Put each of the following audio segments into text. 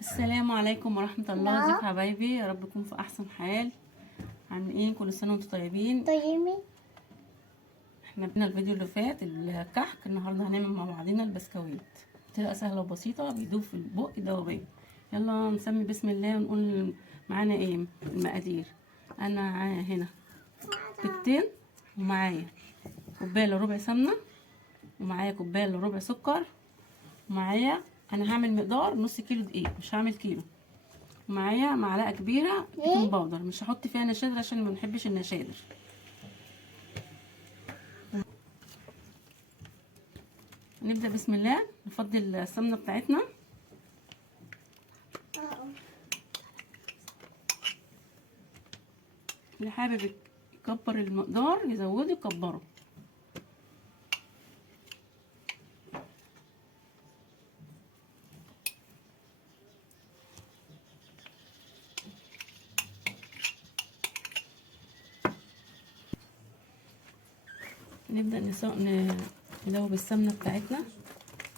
السلام عليكم ورحمة الله. ازيكم يا حبايبي؟ يا رب تكونوا في احسن حال. عاملين ايه؟ كل سنة وانتم طيبين. طيبين. احنا بدنا الفيديو اللي فات الكحك، النهارده هنعمل مع بعضنا البسكويت. طريقة سهلة وبسيطة، بيدوب في البق دوبان. يلا نسمي بسم الله ونقول معانا ايه المقادير. انا هنا بيضتين، ومعايا كوباية الا ربع سمنة، ومعايا كوباية الا ربع سكر، ومعايا انا هعمل مقدار نص كيلو دقيق، مش هعمل كيلو. معايا معلقه كبيره بيكنج باودر، مش هحط فيها نشادر عشان ما بنحبش النشادر. نبدا بسم الله. نفضي السمنه بتاعتنا. اللي حابب يكبر المقدار يزوده يكبره. نبدا ندوب السمنه بتاعتنا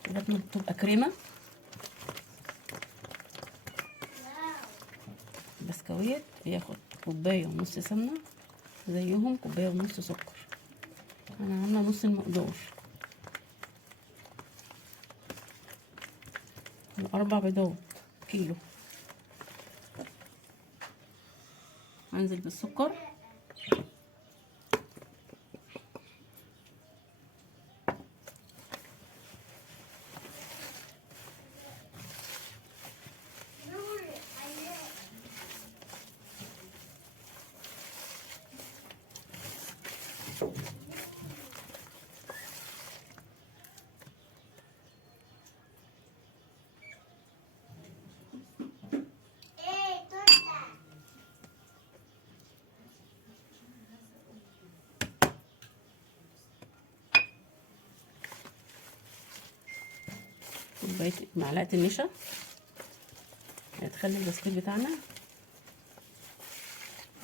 لغايه ما تبقى كريمه. البسكويت بياخد كوبايه ونص سمنه، زيهم كوبايه ونص سكر. انا عامله نص المقدار، 4 بيضات كيلو. هنزل بالسكر، كوبايه معلقه النشا هتخلي البسكوت بتاعنا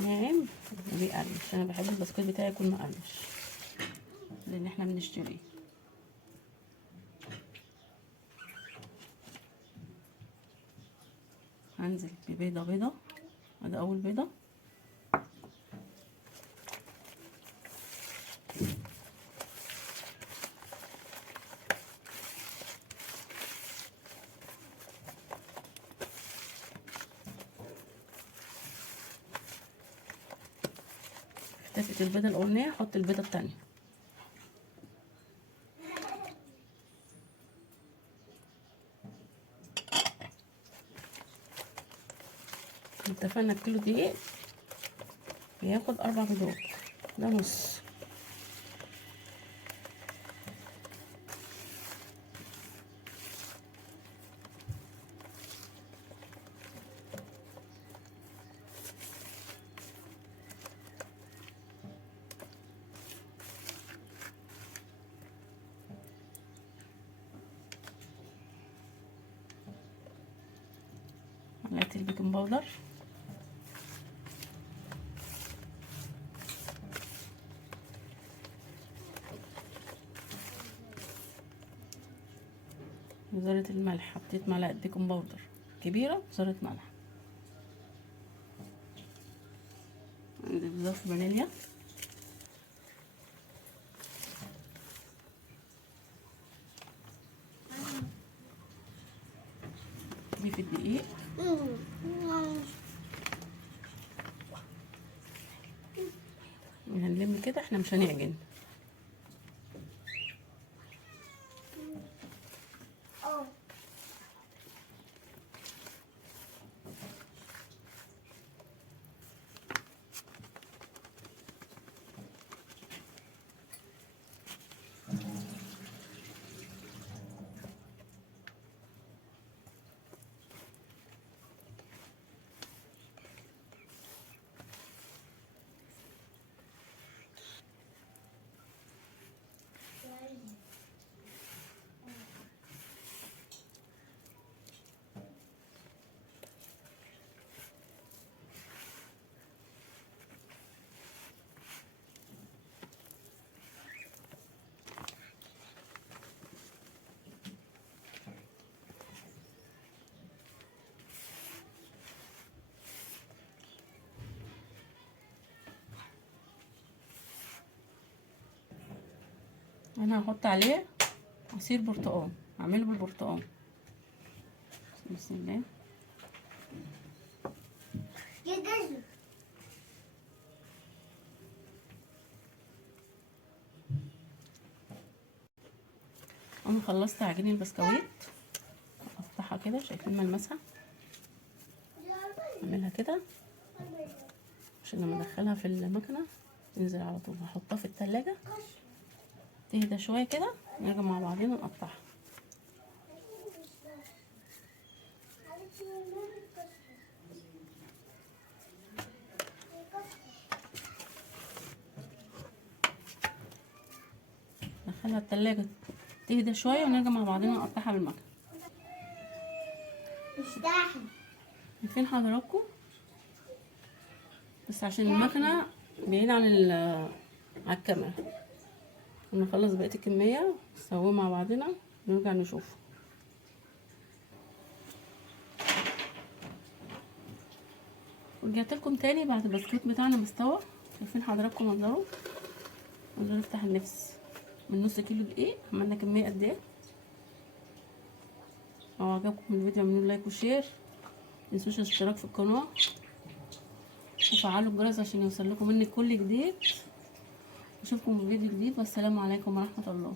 ناعم وبيقرمش. انا بحب البسكوت بتاعي يكون مقرمش لان احنا بنشتريه. هنزل ببيضه بيضه، ادي اول بيضه. اختفت البيضه الاولانيه، احط البيضه التانية. اتفقنا كيلو دقيق بياخد 4 بيضات، ده نص. معلقه البيكنج باودر، وذرة الملح. حطيت معلقه بيكنج باودر كبيره، وذرة ملح. عندي بضاف فانيليا، ضيف الدقيق، هنلم كده، احنا مش هنعجن. انا هحط عليه عصير برتقال، اعمله بالبرتقال. بسم الله. انا خلصت عجين البسكويت، افتحها كده، شايفين ملمسها؟ اعملها كده عشان لما ادخلها في المكنه تنزل على طول. هحطها في التلاجة تهدى شويه كده، نرجع مع بعضينا نقطعها. ندخلها التلاجة تهدى شويه ونرجع مع بعضينا نقطعها بالمكنه. شايفين حضراتكم؟ بس عشان المكنه بعيد عن على الكاميرا. ونخلص بقيه الكميه نسويه مع بعضنا ونرجع نشوف. ورجعت لكم تاني بعد البسكوت بتاعنا مستوى. شايفين حضراتكم منظره؟ منظره يفتح النفس. من نص كيلو دقيق عملنا كميه قد ايه. لو عجبكم الفيديو اعملوا لايك وشير، متنسوش الاشتراك في القناه وفعلوا الجرس عشان يوصل لكم مني كل جديد. اشوفكم في فيديو جديد، والسلام عليكم ورحمه الله.